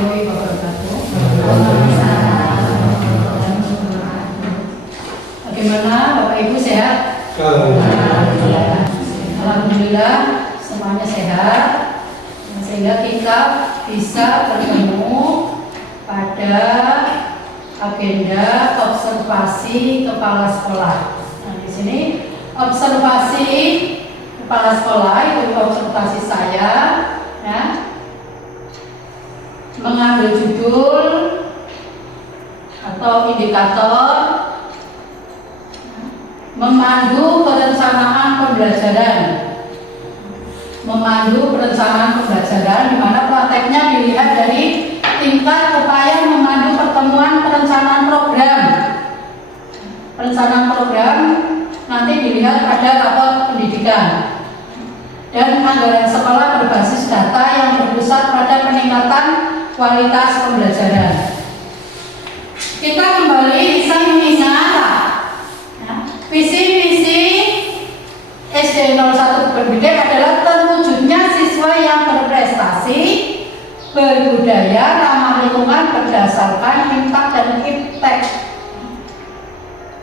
warahmatullahi wabarakatuh. Bagaimana Bapak Ibu sehat? Alhamdulillah semuanya sehat, sehingga kita bisa bertemu pada agenda observasi kepala sekolah. Nah, di sini observasi kepala sekolah itu observasi saya, ya, mengambil judul atau indikator memandu perencanaan pembelajaran. Memandu perencanaan pembelajaran, di mana prakteknya dilihat dari tingkat upaya memandu pertemuan perencanaan program. Perencanaan program nanti dilihat pada rapor pendidikan dan anggaran sekolah berbasis data yang berpusat pada peningkatan kualitas pembelajaran. Kita kembali bisa mengingat visi-visi SD 01 Berbidik adalah terwujudnya siswa yang berprestasi, berbudaya, ramah lingkungan berdasarkan impact dan iptek.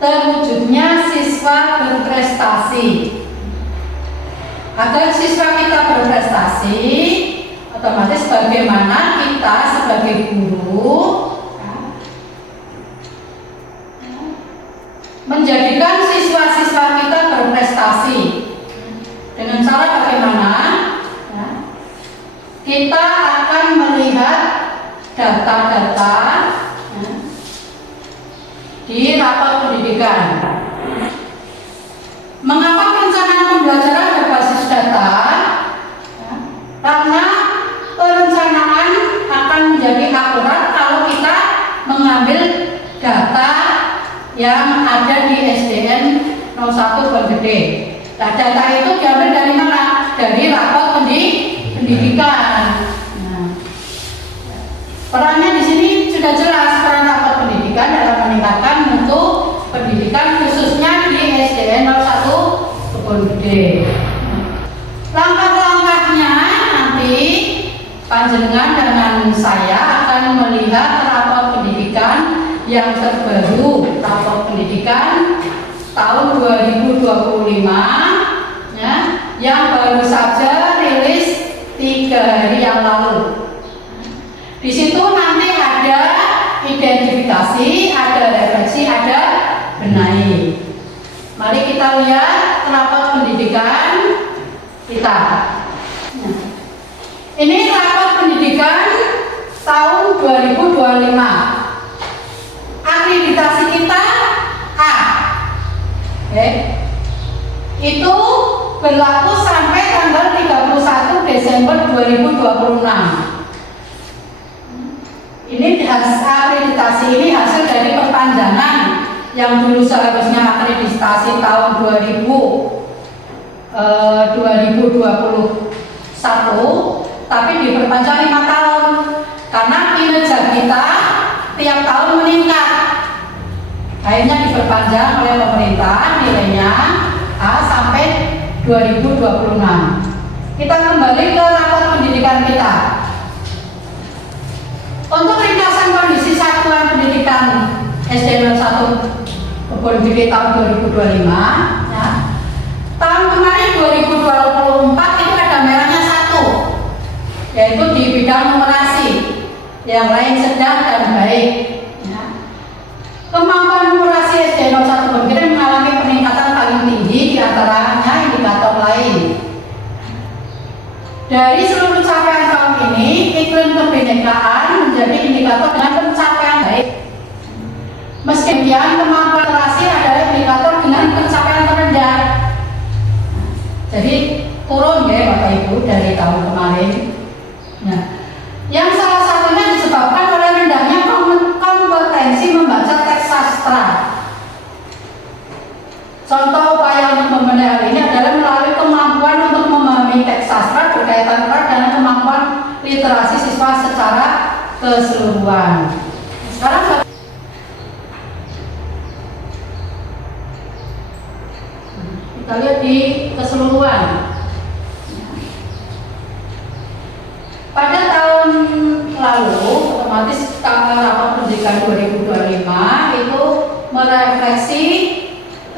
Terwujudnya siswa berprestasi. Agar siswa kita berprestasi, otomatis bagaimana kita sebagai guru menjadikan siswa-siswa kita berprestasi. Dengan cara bagaimana? Kita akan melihat data-data di rapor pendidikan. Mengapa perencanaan pembelajaran berbasis data? Karena perencanaan akan menjadi akurat kalau kita mengambil data yang ada di SDN 01 Bergede. Nah, data itu diambil dari mana? Dari rapor pendidikan. Nah, perannya di sini sudah jelas, peran rapor pendidikan dalam meningkatkan mutu pendidikan khususnya di SDN 01 Bergede. Langkah-langkahnya nanti panjenengan dengan saya akan melihat rapor pendidikan yang terbaru, rapor pendidikan tahun 2025, ya, yang baru saja rilis 3 hari yang lalu. Di situ nanti ada identifikasi, ada refleksi, ada benahi. Mari kita lihat rapor pendidikan kita. Nah, ini rapor pendidikan tahun 2025. Akreditasi kita A, itu berlaku sampai tanggal 31 Desember 2026. Ini akreditasi ini hasil dari perpanjangan yang dulu seharusnya akreditasi tahun 2021, tapi diperpanjang 5 tahun karena kinerja kita tiap tahun meningkat. Akhirnya diperpanjang oleh pemerintah nilainya A sampai 2026. Kita kembali ke rapor pendidikan kita. Untuk ringkasan kondisi satuan pendidikan SD 01 Kebon Gede tahun 2025, ya. Tahun kemarin 2024 itu ada merahnya 1, yaitu di bidang numerasi. Yang lain sedang dan baik. Ya. Kemampuan numerasi SD 01 Kebon Gede mengalami peningkatan paling tinggi di antaranya indikator lain. Dari seluruh capaian tahun ini, iklim kebinekaan menjadi indikator dengan pencapaian baik. Meski demikian, kemampuan literasi adalah indikator dengan pencapaian terendah. Jadi turun ya Bapak Ibu dari tahun kemarin. Nah, yang salah satunya disebabkan oleh rendahnya kompetensi membaca teks sastra. Contoh upaya untuk membenahi hal ini adalah melalui kemampuan untuk memahami teks sastra berkaitan erat dengan kemampuan literasi siswa secara keseluruhan. Sekarang kita lihat di keseluruhan. Pada tahun lalu otomatis rapat pendidikan 2025 itu merefleksi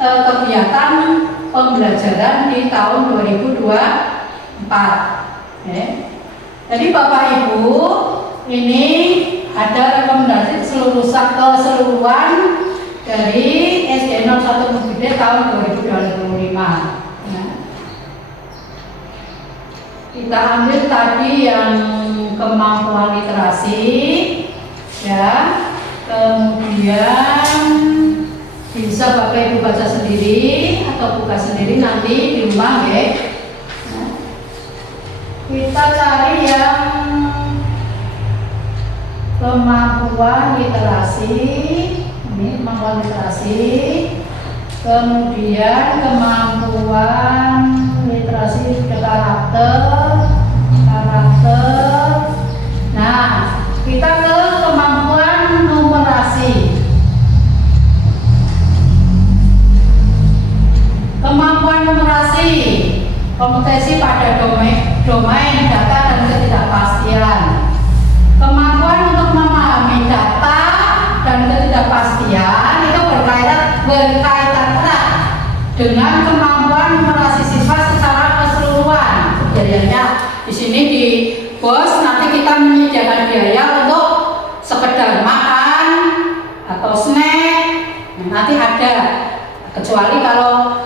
kegiatan pembelajaran di tahun 2024. Ya. Jadi Bapak Ibu, ini ada rekomendasi keseluruhan dari SD 01 Bukit tahun 2025. Ya. Kita ambil tadi yang kemampuan literasi, ya, kemudian bisa Bapak Ibu baca sendiri atau buka sendiri nanti di rumah, ya. Nah, kita cari yang kemampuan literasi, ini kemampuan literasi, kemudian kemampuan literasi karakter. Nah, kita ke kemampuan numerasi. Kemampuan numerasi, kompetensi pada domain data dan ketidakpastian. Kemampuan untuk memahami data dan ketidakpastian itu berkaitan erat dengan kemampuan numerasi siswa secara keseluruhan. Sebenarnya di sini di bos nanti kita menyediakan biaya untuk sekedar makan atau snack. Nanti ada, kecuali kalau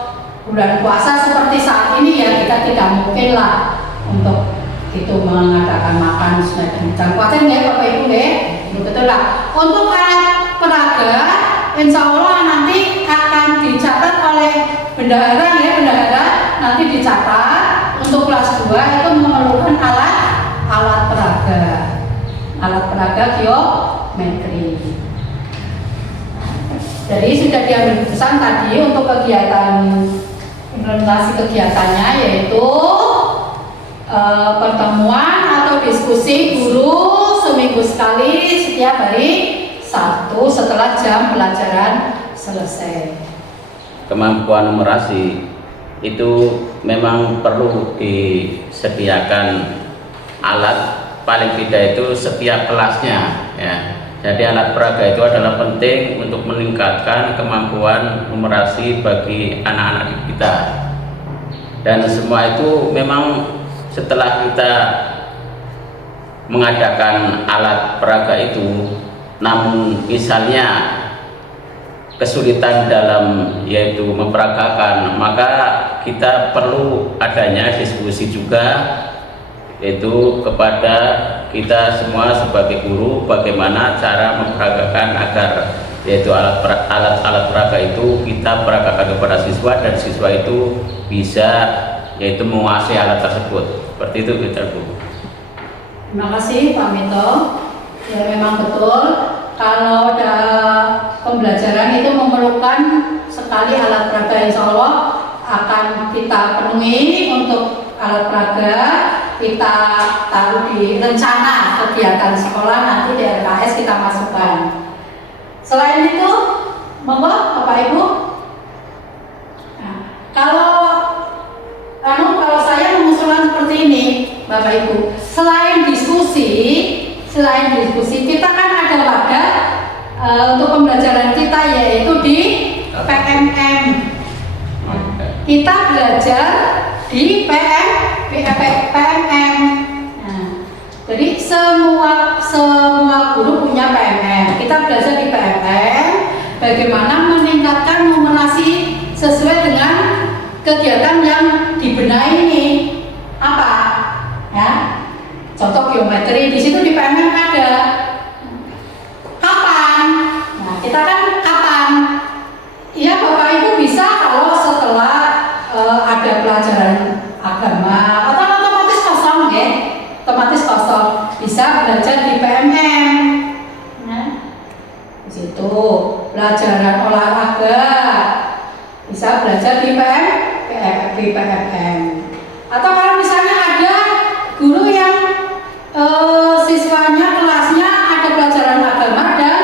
bulan puasa seperti saat ini ya kita tidak mungkin lah untuk itu mengadakan makan snack. Jangan khawatir ya Bapak Ibu ya, betul lah. Untuk alat peraga, insya Allah nanti akan dicatat oleh bendahara ya, bendahara nanti dicatat. Untuk kelas 2 itu memerlukan alat peraga geometri. Jadi sudah diambil keputusan tadi untuk kegiatan implementasi kegiatannya yaitu pertemuan atau diskusi guru seminggu sekali setiap hari Sabtu setelah jam pelajaran selesai. Kemampuan numerasi itu memang perlu disediakan alat, paling tidak itu setiap kelasnya ya. Jadi alat peraga itu adalah penting untuk meningkatkan kemampuan numerasi bagi anak-anak kita. Dan semua itu memang setelah kita mengadakan alat peraga itu, namun misalnya kesulitan dalam yaitu memperagakan, maka kita perlu adanya diskusi juga yaitu kepada kita semua sebagai guru bagaimana cara memperagakan agar yaitu alat peraga itu kita peragakan kepada siswa dan siswa itu bisa yaitu menguasai alat tersebut. Seperti itu kita Bu. Terima kasih Pak Mito. Ya memang betul. Kalau ada pembelajaran itu memerlukan sekali alat peraga, insya Allah akan kita penuhi untuk alat peraga. Kita taruh di rencana kegiatan sekolah, nanti di RKS kita masukkan. Selain itu, monggo Bapak Ibu. Nah, kalau saya mengusulkan seperti ini, Bapak Ibu, selain diskusi, kita kan ada wadah untuk pembelajaran kita yaitu di PMM. Kita belajar di PMM. Nah, jadi semua guru punya PMM. Kita belajar di PMM bagaimana meningkatkan numerasi sesuai dengan kegiatan yang dibenahi ini. Apa? Ya. Contoh geometri di situ di PMM ada. Kapan? Nah, kita kan kapan? Iya Bapak Ibu bisa kalau setelah ada pelajaran agama atau otomatis kosong ya, otomatis kosong bisa belajar di PMM. Nah, di situ pelajaran olahraga bisa belajar di PMM. Atau kalau misalnya ada guru yang siswanya kelasnya ada pelajaran agama dan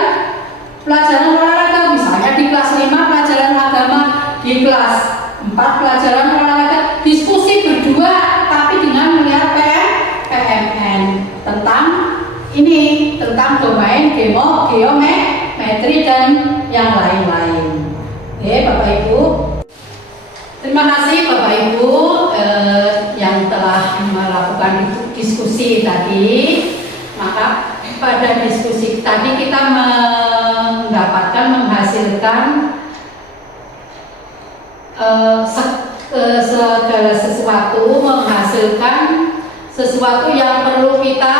pelajaran olahraga, misalnya di kelas 5 pelajaran agama, di kelas 4 pelajaran olahraga, diskusi berdua tapi dengan melihat PMN tentang ini, tentang domain geometri dan yang lain-lain. Oke, Bapak Ibu. Terima kasih Bapak Ibu yang telah melakukan diskusi tadi. Maka pada diskusi tadi kita menghasilkan segala sesuatu, menghasilkan sesuatu yang perlu kita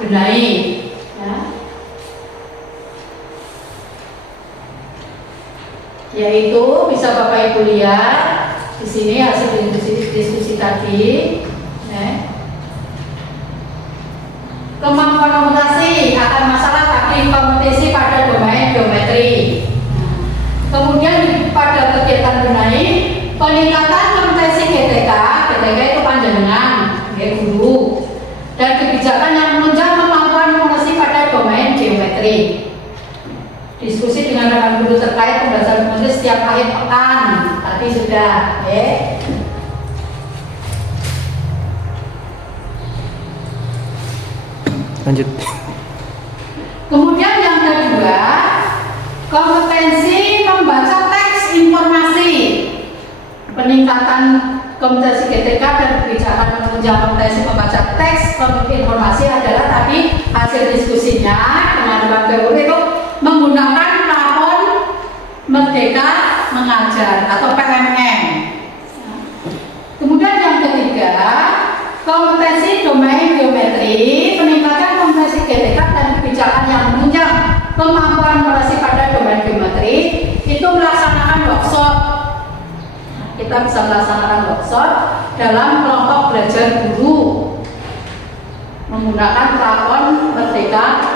benahi. Ya. Yaitu bisa Bapak Ibu lihat di sini hasil diskusi tadi. Ya. Kemampuan komputasi akan masalah tadi kompetisi pada domain geometri. Kemudian pada kegiatan benahi peningkatan kompetensi GTK itu panjenengan, guru, dan kebijakan yang menunjang kemampuan komunikasi pada domain geometri. Diskusi dengan rekan guru terkait pembelajaran geometri setiap akhir pekan tadi sudah, ya. Lanjut. Kemudian yang kedua, kompetensi membaca teks informasi. Peningkatan kompetensi GTK dan kebijakan menunjang kompetensi membaca teks informasi adalah tadi hasil diskusinya dengan Pak Guru itu menggunakan platform Merdeka Mengajar atau PMM. Kemudian yang ketiga, kompetensi domain geometri, peningkatan kompetensi GTK dan kebijakan yang menunjang kemampuan operasi pada domain geometri itu melaksanakan workshop. Kita bisa melaksanakan workshop dalam kelompok belajar guru menggunakan platform Merdeka